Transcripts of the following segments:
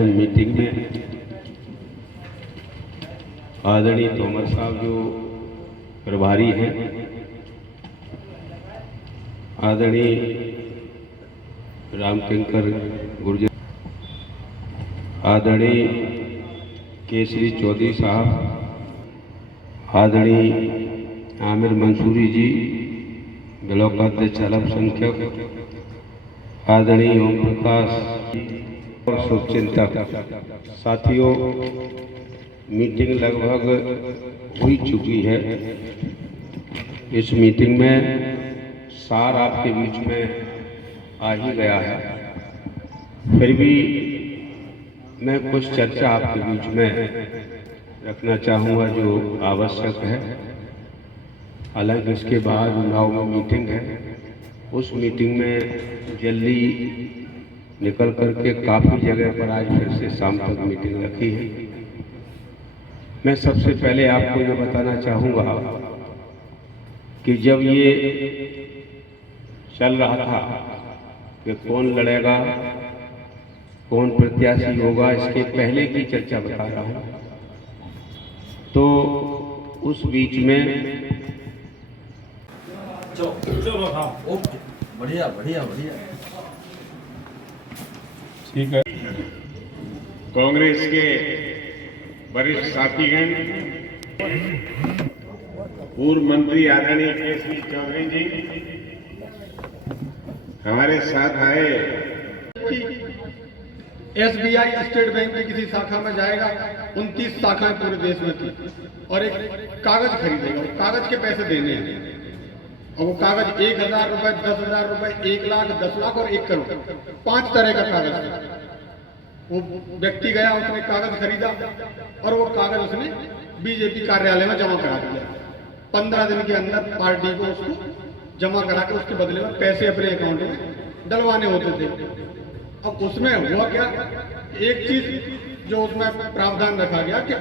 अहम मीटिंग में आदरणीय तोमर साहब जो प्रभारी हैं, आदरणीय रामकिंकर गुर्जर, आदरणीय केसरी चौधरी साहब, आदरणीय आमिर मंसूरी जी, ब्लॉक अध्यक्ष अल्पसंख्यक, आदरणीय ओम प्रकाश और शुभचिंतक साथियों, मीटिंग लगभग हो चुकी है। इस मीटिंग में सार आपके बीच में आ ही गया है, फिर भी मैं कुछ चर्चा आपके बीच में रखना चाहूँगा जो आवश्यक है। हालांकि इसके बाद उन्नाव में मीटिंग है, उस मीटिंग में जल्दी निकल करके काफ़ी जगह पर आज फिर से शाम तक मीटिंग रखी है। मैं सबसे पहले आपको ये बताना चाहूँगा कि जब ये चल रहा था कि कौन लड़ेगा, कौन प्रत्याशी होगा, इसके पहले की चर्चा बता रहा हूँ। तो उस बीच में चलो हाँ, ओके, बढ़िया बढ़िया बढ़िया, ठीक है। कांग्रेस के वरिष्ठ साथीगण, पूर्व मंत्री आदरणीय केसरी चौधरी जी हमारे साथ आए। SBI स्टेट बैंक की किसी शाखा में जाएगा, 29 शाखाएं पूरे देश में थी, और एक कागज खरीदेगा, कागज के पैसे देने हैं, और वो कागज 1,000 रुपए, 10,000 रुपए, 1 लाख, 10 लाख और 1 करोड़, 5 तरह का कागज है। वो व्यक्ति गया, उसने कागज खरीदा और वो कागज उसने बीजेपी कार्यालय में जमा करा दिया। 15 दिन के अंदर पार्टी को उसको जमा करा के उसके बदले में पैसे अपने अकाउंट में डलवाने होते थे। अब उसमें हुआ क्या, एक चीज जो उसमें प्रावधान रखा गया कि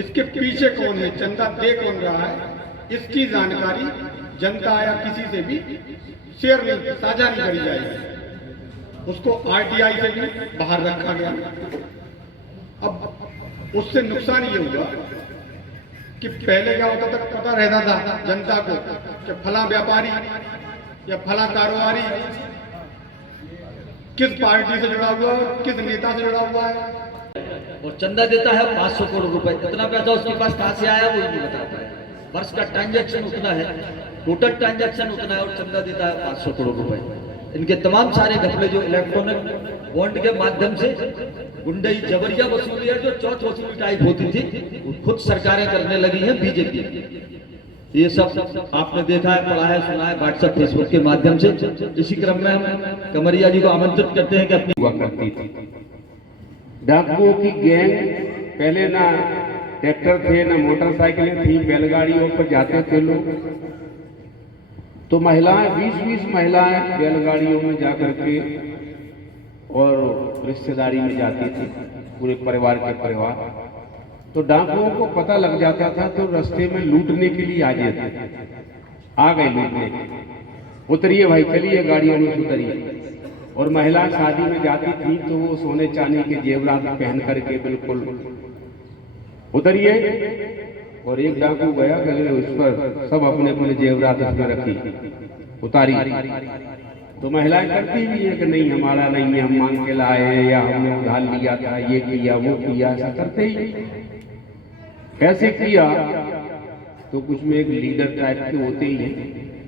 इसके पीछे कौन है, चंदा दे कौन रहा है, इसकी जानकारी जनता या किसी से भी शेयर नहीं, साझा नहीं करी जाएगी। उसको RTI से भी बाहर रखा गया। अब उससे नुकसान ये हुआ कि पहले क्या होता था, पता रहता था जनता को कि फला व्यापारी या फला कारोबारी किस पार्टी से जुड़ा हुआ है, किस नेता से जुड़ा हुआ है, और चंदा देता है 500 करोड़ रुपए। इतना पैसा उसके पास कहाँ से आया वो नहीं बता पाया। वर्ष का ट्रांजैक्शन उतना है, टोटल ट्रांजैक्शन उतना है, और चंदा देता है 500 करोड़ रुपए। इनके तमाम सारे घपले जो इलेक्ट्रॉनिक बॉन्ड के माध्यम से गुंडई जबरिया वसूली है, जो चौथ वसूली टाइप होती थी, खुद सरकारें करने लगी हैं बीजेपी। ये सब आपने देखा है, पढ़ा है, सुना है व्हाट्सएप फेसबुक के माध्यम से। इसी क्रम में हम कमरिया जी को आमंत्रित करते हैं कि अपनी हुआ करती थी। डाकुओं की गैंग पहले ना ट्रैक्टर थे, ना मोटरसाइकिलें थी, बैलगाड़ियों पर जाते थे लोग। तो महिलाएं 20-20 महिलाएं बैलगाड़ियों में जाकर के और रिश्तेदारी में जाती थी, पूरे परिवार के परिवार। तो डाकुओं को पता लग जाता था, तो रास्ते में लूटने के लिए आ गए लूटने। उतरिए भाई, चलिए गाड़ियों में उतरिए। और महिला शादी में जाती थी तो वो सोने चांदी के जेवरात पहन करके बिल्कुल उतरिए। और एक डाकू गया, उस पर सब अपने अपने जेवरात उसमें रखी, उतारी। तो महिलाएं करती भी है कि नहीं हमारा नहीं है, हम मांग के लाए हैं, या हमने उधार लिया था, ये किया वो किया, ऐसा करते ही। कैसे किया तो कुछ में एक लीडर टाइप के होते ही हैं।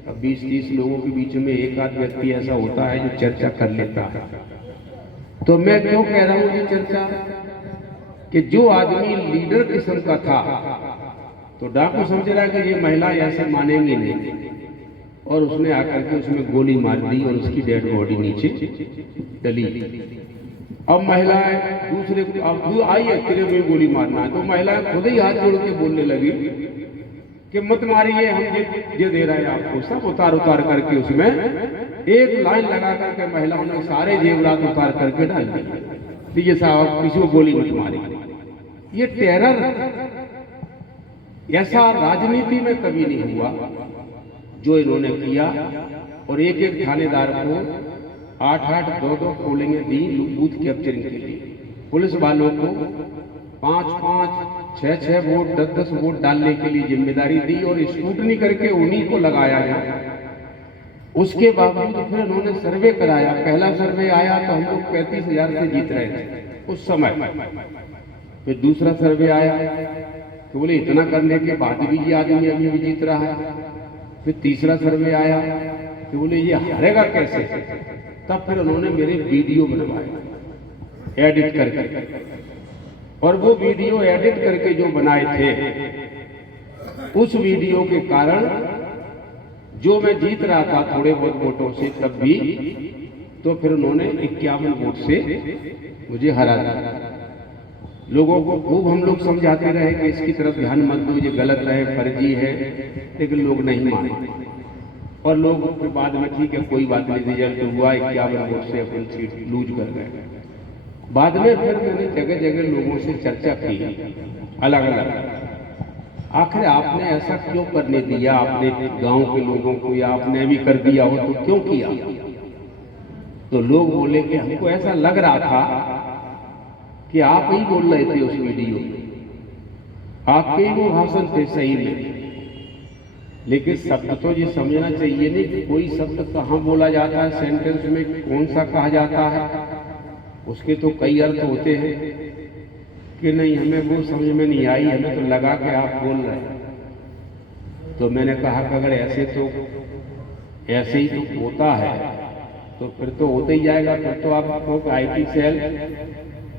अब 20-30 लोगों के बीच में एक आध व्यक्ति ऐसा होता है जो चर्चा कर लेता है। तो मैं क्यों कह रहा हूँ ये चर्चा, कि जो आदमी लीडर किस्म का था, तो डाकू समझ रहा कि ये महिला ऐसे मानेंगी नहीं, और उसने आकर के उसमें गोली मार दी और उसकी डेड बॉडी नीचे डली। अब महिलाएं दूसरे को, अब आई है तेरे में गोली मारना है, तो महिलाएं खुद ही हाथ जोड़ के बोलने लगी कि मत मारिए, हम ये दे रहे हैं आपको। सब उतार उतार करके उसमें एक लाइन लगा करके महिलाओं ने सारे जेवरात उतार करके डाल दिए। ये साहब किसी को गोली मत मारिए। ये टेरर ऐसा राजनीति में कभी नहीं हुआ जो इन्होंने किया। और एक एक थानेदार को 8-8, 2-2 पोलिंगें दी बूथ कैप्चरिंग के लिए। पुलिस वालों को 5-5, 6-6 वोट, 10-10 वोट डालने के लिए जिम्मेदारी दी और स्क्रूटनी करके उन्हीं को लगाया गया। उसके बावजूद फिर उन्होंने सर्वे कराया। पहला सर्वे आया तो हम लोग 35,000 से जीत रहे थे उस समय। फिर दूसरा सर्वे आया तो बोले इतना करने के बाद भी ये आदमी अभी भी जीत रहा है। फिर तीसरा सर्वे आया तो बोले ये हारेगा कैसे। तब फिर उन्होंने मेरे वीडियो बनवाए एडिट करके, और वो वीडियो एडिट करके जो बनाए थे उस वीडियो के कारण जो मैं जीत रहा था थोड़े बहुत वोटों से तब भी, तो फिर उन्होंने 51 वोट से मुझे हरा दिया। लोगों को खूब हम लोग समझाते रहे कि इसकी तरफ ध्यान मत दो, ये गलत है, फर्जी है, लेकिन लोग नहीं माने। और लोग फिर बाद में ठीक है कोई बात नहीं, रिजल्ट हुआ 51 वोट से अपन सीट लूज कर गए। बाद में फिर मैंने जगह जगह लोगों से चर्चा की अलग अलग, आखिर आपने ऐसा क्यों करने दिया अपने गांव के लोगों को, या आपने भी कर दिया हो तो क्यों किया। तो लोग बोले कि हमको ऐसा लग रहा था कि आप ही बोल रहे थे उस वीडियो में, आपके ही वो भाषण थे सही में। लेकिन शब्द तो ये समझना चाहिए नहीं कि कोई शब्द कहाँ बोला जाता है, सेंटेंस में कौन सा कहा जाता है, उसके तो कई अर्थ होते हैं कि नहीं हमें वो समझ में नहीं आई, हमें तो लगा कि आप बोल रहे हैं। तो मैंने कहा कि अगर ऐसे ही तो होता है तो फिर तो होता ही जाएगा। फिर तो आपको IT सेल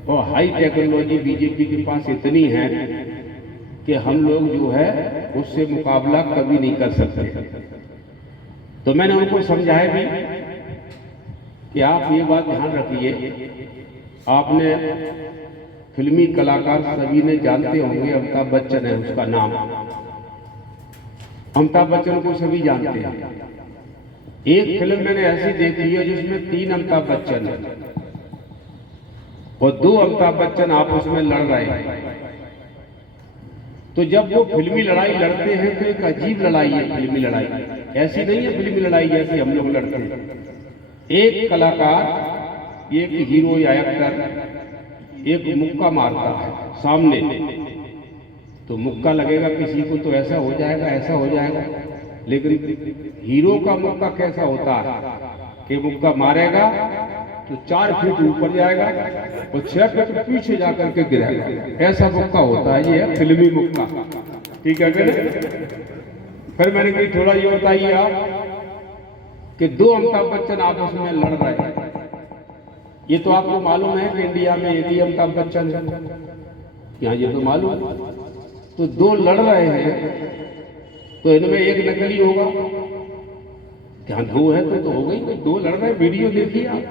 और हाई टेक्नोलॉजी बीजेपी के पास इतनी है कि हम लोग जो है उससे मुकाबला कभी नहीं कर सकते। तो मैंने उनको समझाया भी कि आप ये बात ध्यान रखिए, आपने फिल्मी कलाकार सभी ने जानते होंगे, अमिताभ बच्चन है उसका नाम, अमिताभ बच्चन को सभी जानते हैं। एक फिल्म मैंने ऐसी देखी है जिसमें 3 अमिताभ बच्चन है और 2 अमिताभ बच्चन आपस में लड़ रहे हैं। तो जब वो फिल्मी लड़ाई लड़ते हैं तो एक अजीब लड़ाई है फिल्मी लड़ाई, ऐसी नहीं है फिल्मी लड़ाई जैसे हम लोग लड़ते हैं। एक कलाकार, एक हीरो या एक्टर एक मुक्का मारता है सामने, तो मुक्का लगेगा किसी को तो ऐसा हो जाएगा, ऐसा हो जाएगा। लेकिन हीरो का मुक्का कैसा होता है कि मुक्का मारेगा तो 4 फीट ऊपर जाएगा और 6 फीट पीछे जाकर के गिरेगा, ऐसा मुक्का होता है। ये है फिल्मी मुक्का, ठीक है। फिर मैंने कही थोड़ा ये बताइए आप कि 2 अमिताभ बच्चन आपस में लड़ रहे हैं, ये तो आपको मालूम है कि इंडिया में एक ही अमिताभ बच्चन है, यहाँ ये तो मालूम। तो 2 लड़ रहे हैं तो इनमें एक नकली होगा, यहाँ 2 है तो हो गई, 2 लड़ रहे हैं, वीडियो देखिए आप।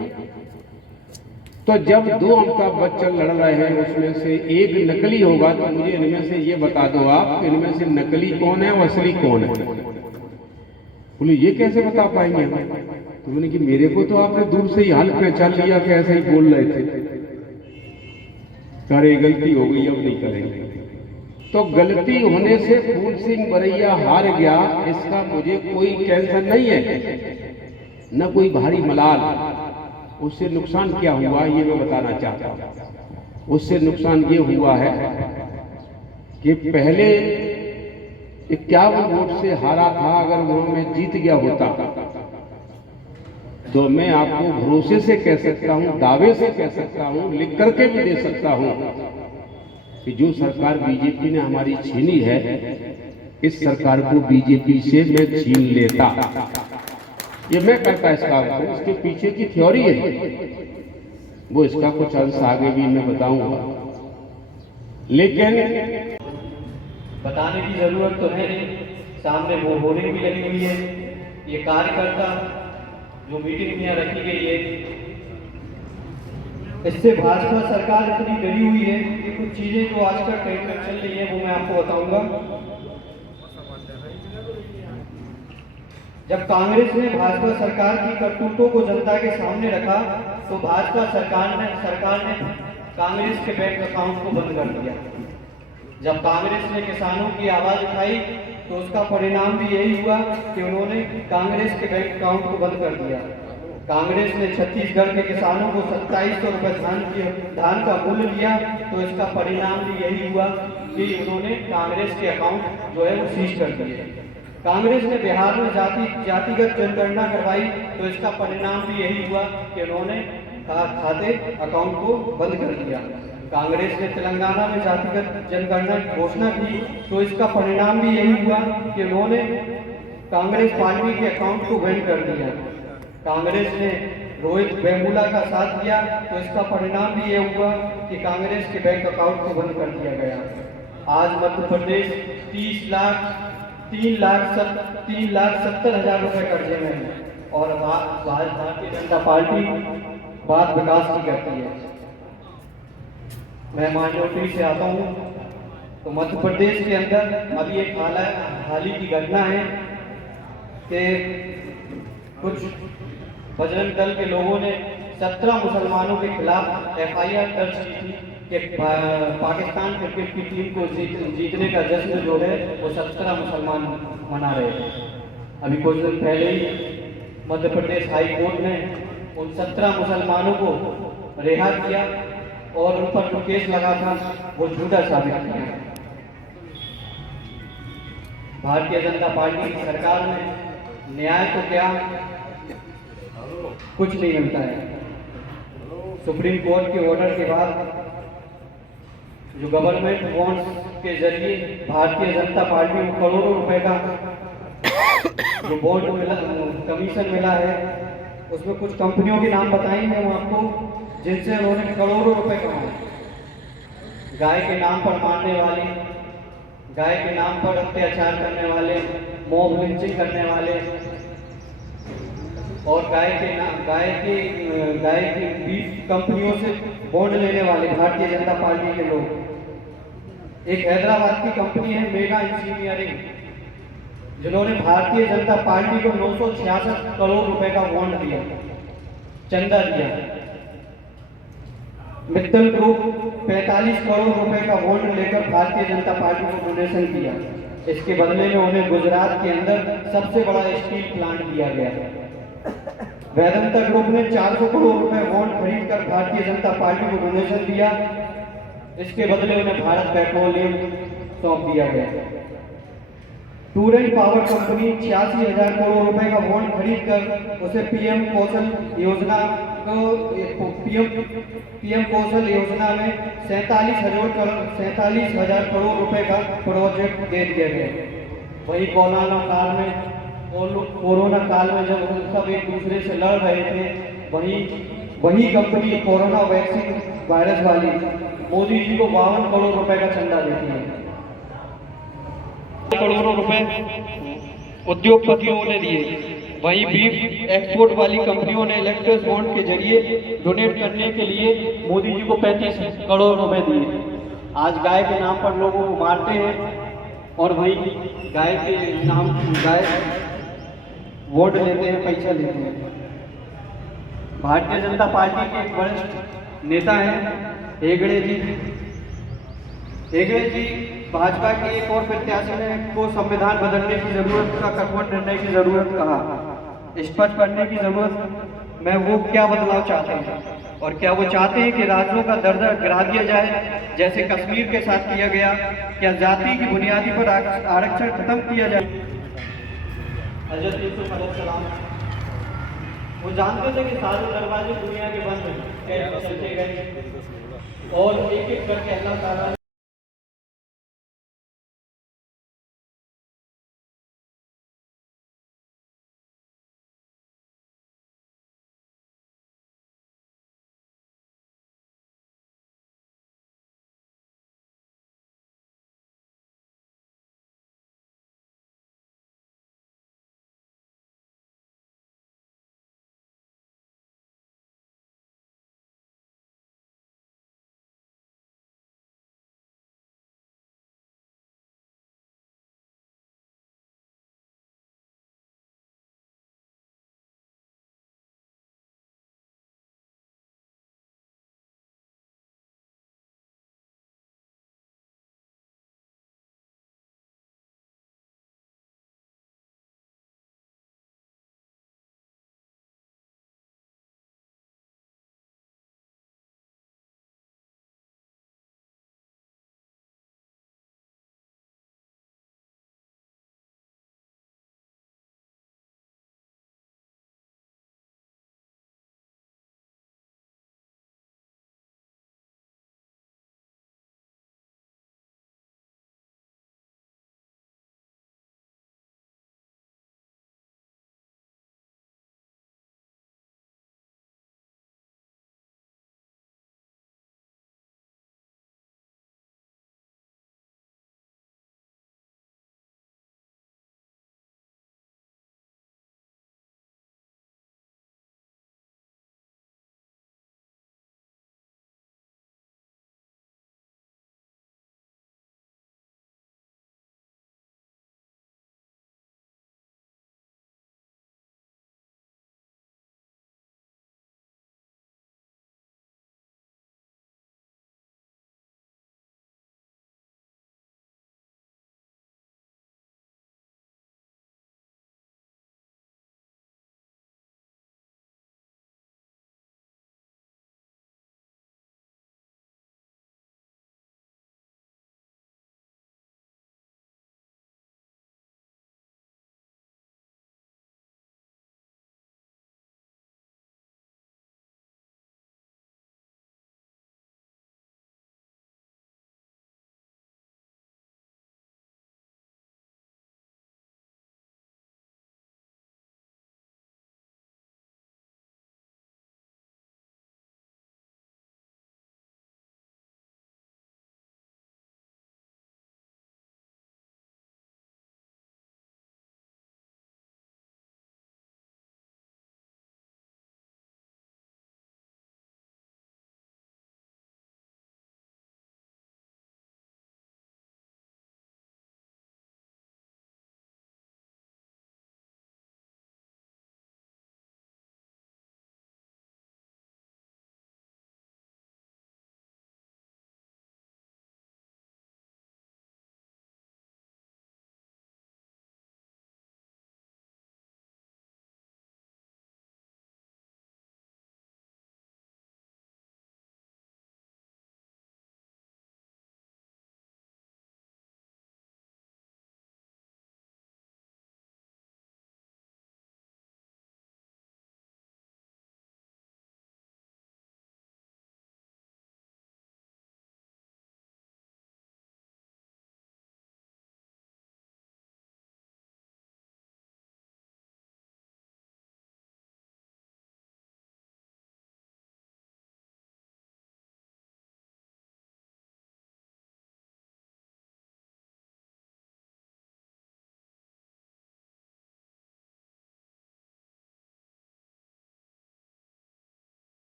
तो जब 2 अमिताभ बच्चन लड़ रहे हैं उसमें से एक नकली होगा, तो मुझे इनमें से ये बता दो आप इनमें से नकली कौन है और असली कौन है। बोले ये कैसे बता पाएंगे हम। तो मैंने कि मेरे को तो आपने दूर से ही हाल पहचान लिया कि ऐसे ही बोल रहे थे। अरे गलती हो गई, अब नहीं करेंगे। तो गलती होने से फूल सिंह बरैया हार गया, इसका मुझे कोई टेंशन नहीं है, न कोई भारी मलाल। उससे नुकसान क्या हुआ ये मैं बताना चाहता हूँ। उससे नुकसान ये हुआ है कि पहले 51 वोट से हारा था, अगर वहां मैं जीत गया होता तो मैं आपको भरोसे से कह सकता हूं, दावे से कह सकता हूं, लिख करके भी दे सकता हूं कि जो सरकार बीजेपी ने हमारी छीनी है, इस सरकार को बीजेपी से मैं छीन लेता। ये मैं करता इस काम को, इसके पीछे की थ्योरी है वो, इसका कुछ अंश आगे भी मैं बताऊंगा। लेकिन बताने की जरूरत तो है नहीं, सामने वो होर्डिंग भी लगी हुई है। ये कार्यकर्ता जो मीटिंग यहाँ रखी गई है, इससे भाजपा सरकार इतनी डरी हुई है कि कुछ चीजें जो आजकल कहीं तक चल रही है वो मैं आपको बताऊंगा। जब कांग्रेस ने भाजपा सरकार की करतूतों को जनता के सामने रखा तो भाजपा सरकार ने कांग्रेस के बैंक अकाउंट को बंद कर दिया। जब कांग्रेस ने किसानों की आवाज उठाई तो उसका परिणाम भी यही हुआ कि उन्होंने कांग्रेस के बैंक अकाउंट को बंद कर दिया। कांग्रेस ने छत्तीसगढ़ के किसानों को 2700 रुपये धान का मूल्य दिया, तो इसका परिणाम भी यही हुआ कि उन्होंने कांग्रेस के अकाउंट जो है वो सीज कर दिए। कांग्रेस ने बिहार में जातिगत जनगणना करवाई, तो इसका परिणाम भी यही हुआ कि उन्होंने खाते अकाउंट को बंद कर दिया। कांग्रेस ने तेलंगाना में जातिगत जनगणना की घोषणा की, तो इसका परिणाम भी यही हुआ कि उन्होंने कांग्रेस पार्टी के अकाउंट को बंद कर दिया। कांग्रेस ने रोहित वेमुला का साथ दिया, तो इसका परिणाम भी ये हुआ कि कांग्रेस के बैंक अकाउंट को बंद कर दिया गया। आज मध्य प्रदेश 3,70,000 रुपए कर्जे में है और भारतीय जनता पार्टी बात विकास की करती है। मैं माइनॉरिटी से आता हूँ, तो मध्य प्रदेश के अंदर अभी एक हाल ही की घटना है कि कुछ बजरंग दल के लोगों ने 17 मुसलमानों के खिलाफ FIR दर्ज की थी कि पाकिस्तान क्रिकेट की टीम को जीतने का जश्न जो है वो 17 मुसलमान मना रहे थे। अभी कुछ दिन पहले ही मध्य प्रदेश हाई कोर्ट ने उन 17 मुसलमानों को रिहा किया और उन पर जो केस लगा था वो झूठा साबित किया। भारतीय जनता पार्टी की सरकार में न्याय तो क्या कुछ नहीं मिलता है। सुप्रीम कोर्ट के ऑर्डर के बाद जो गवर्नमेंट बॉन्ड्स के जरिए भारतीय जनता पार्टी को करोड़ों रुपए का जो बॉन्ड मिला, कमीशन मिला है, उसमें कुछ कंपनियों के नाम बताएंगे हम आपको जिनसे उन्होंने करोड़ों रुपए कमाए। गाय के नाम पर मारने वाले, गाय के नाम पर अत्याचार करने वाले, मॉब लिंचिंग करने वाले और गाय के बीफ कंपनियों से बॉन्ड लेने वाले भारतीय जनता पार्टी के लोग। एक हैदराबाद की कंपनी है मेगा इंजीनियरिंग, जिन्होंने भारतीय जनता पार्टी को 966 करोड़ रुपए का बॉन्ड दिया, चंदा दिया। मित्तल ग्रुप 45 करोड़ रुपए का बॉन्ड लेकर भारतीय जनता पार्टी को डोनेशन किया। इसके बदले में उन्हें गुजरात के अंदर सबसे बड़ा स्टील प्लांट दिया गया। वेदांता ग्रुप ने 400 करोड़ रुपए बॉन्ड खरीदकर भारतीय जनता पार्टी को डोनेशन दिया। इसके बदले उन्हें भारत पेट्रोलियम सौंप दिया गया। टूरेंट पावर कंपनी 86,000 करोड़ रुपए का बॉन्ड खरीदकर उसे पीएम कौशल योजना में 47,000 करोड़ रुपए का प्रोजेक्ट दे दिया गया। वही कोरोना काल में जब सब एक दूसरे से लड़ रहे थे, वही कंपनी कोरोना वैक्सीन वायरस वाली मोदी जी को 52 करोड़ रुपए का चंदा देती है। करोड़ों रुपए उद्योगपतियों ने दिए। वहीं बीफ एक्सपोर्ट वाली कंपनियों ने इलेक्ट्रस बॉन्ड के जरिए डोनेट करने के लिए मोदी जी को 35 करोड़ रुपए दिए। आज गाय के नाम पर लोगों को मारते हैं और वही गाय के नाम वोट लेते हैं, पैसा लेते हैं। भारतीय जनता पार्टी के एक वरिष्ठ नेता हैं हेगड़े जी। हेगड़े जी भाजपा के एक और प्रत्याशी ने को संविधान बदलने की जरूरत का कठोर निर्णय की जरूरत कहा, स्पष्ट करने की जरूरत में वो क्या बदलाव चाहते हैं और क्या वो चाहते हैं कि राज्यों का दर्जा गिरा दिया जाए जैसे कश्मीर के साथ किया गया, क्या जाति की बुनियादी पर आरक्षण खत्म किया जाए। हज़रत यूसुफ अलैहिस्सलाम वो जानते थे कि सारे दरवाजे दुनिया के बंद हैं, कैसे चलते गए और एक एक करके अल्लाह ताला